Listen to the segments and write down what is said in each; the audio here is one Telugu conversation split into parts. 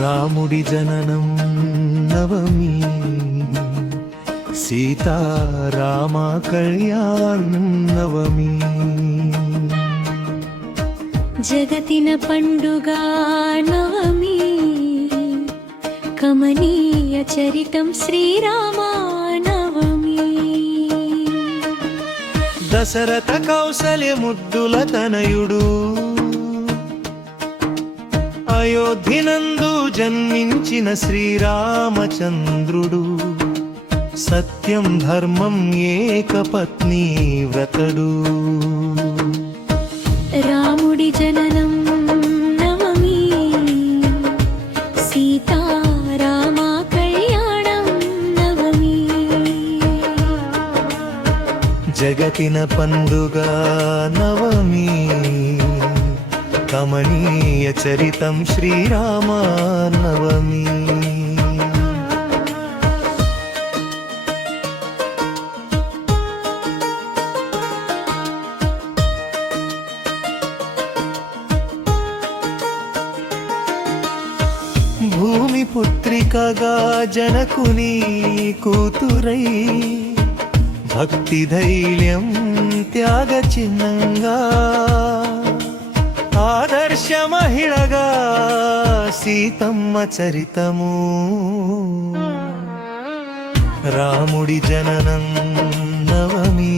రాముడి జననం నవమి, సీతారామ కళ్యాణం నవమి. జగతిన పండుగ నవమి, కమనీయ చరితం శ్రీరామ నవమి. దశరథ కౌసల్య ముద్దుల తనయుడు, అయోధ్యనందు జన్మించిన శ్రీరామచంద్రుడు. సత్యం ధర్మం ఏకపత్ని వ్రతడు. రాముడి జననం నవమి, సీతారామ కళ్యాణం నవమి. జగతిన పండుగ నవమి, కమనీయ చరితం శ్రీరామ నవమి. భూమి పుత్రికగా జనకుని కూతురై, భక్తి ధైర్యం త్యాగ చిహ్నంగా, ఆదర్శ మహిళగా సీతమ్మ చరితము. రాముడి జననం నవమి,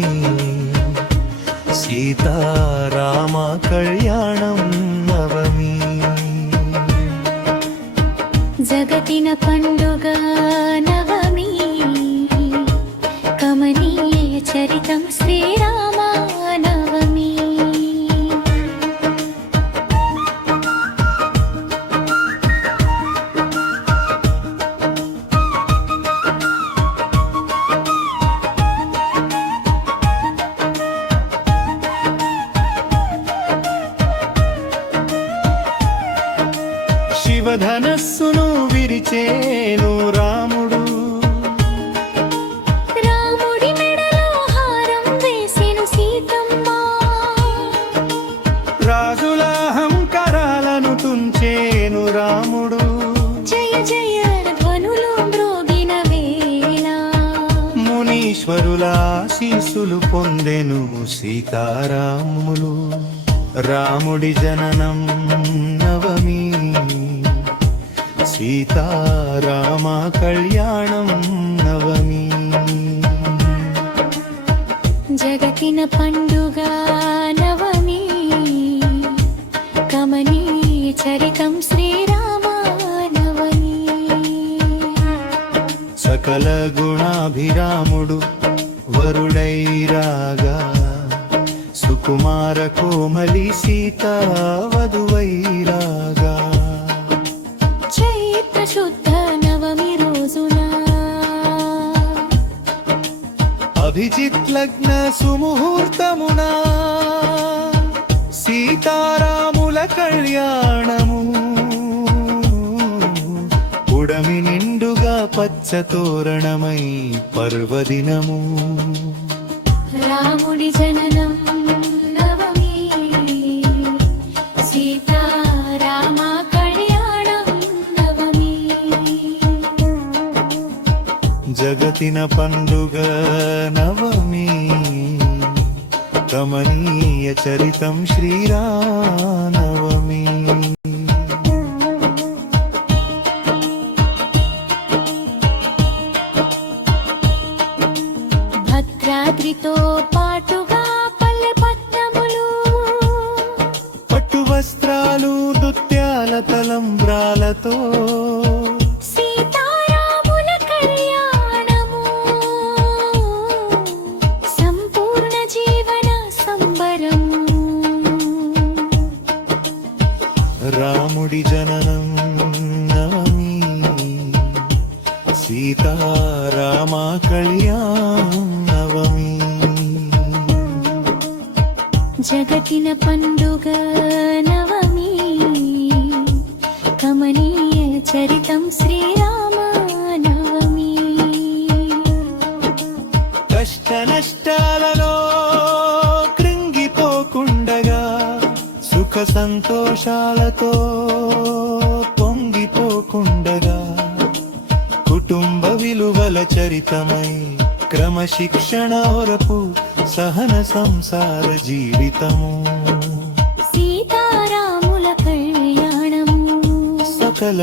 సీతారామ కళ్యాణం నవమి. జగతిన పండుగ నవమి, కమనీయ చరితం శ్రీరామ నవమి. శివధనస్సును విరిచేను రాముడు, రాముడి మెడలో హారం వేసెను సీతమ్మ. రాజుల అహంకారాలను తుంచేను రాముడు. జయ జయ ధ్వనులు మ్రోగిన వేళ, మునీశ్వరుల ఆశీస్సులు పొందెను సీతారాములు. రాముడి జననం నవమి, సీతారామ కళ్యాణం నవమి. జగతిన పండుగ నవమి, కమనీయ చరితం శ్రీరామ నవమి. సకల గుణాభిరాముడు వరుడై రాగా, సుకుమార కోమలి సీత వధువై రాగా. చైత్ర శుద్ధ నవమి రోజున, అభిజిత్ లగ్న సుముహూర్తమున, సీతారాముల కళ్యాణము. ఉడమి నిండుగా పచ్చ తోరణమై పర్వదినము. రాముడి జననం నవమి, సీతారామ కళ్యాణం నవమి. జగతిన పండుగ నవమి, కమనీయ చరితం శ్రీరామనవమి. భద్రాద్రితో పాటుగా పల్లె పట్నములు, పట్టు వస్త్రాలు నృత్యాల తలంబ్రాలతో, సీతారాముల కళ్యాణము. సంపూర్ణ జీవన సంబరము. రాముడి జననం నవమి, సీతారామ కళ్యాణం నవమి. జగతిన పండుగ నవమి, కమనీయ చరితం శ్రీరామ నవమి. కష్ట నష్టాలలో కృంగిపోకుండగా, సుఖ సంతోషాలతో పొంగిపోకుండా, కుటుంబ విలువల చరితమై క్రమశిక్షణ ఓరపు సహన సంసార జీవితము సీతారాముల కళ్యాణము సకల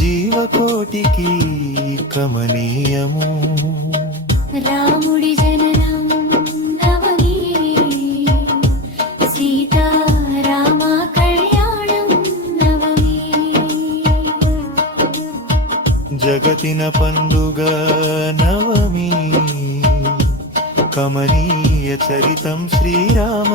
జీవకోటికి కమనీయము రాముడి జననం నవమి సీతారామ కళ్యాణం నవమి జగతిన పండుగ నవమి కమనీయ చరితం శ్రీరామ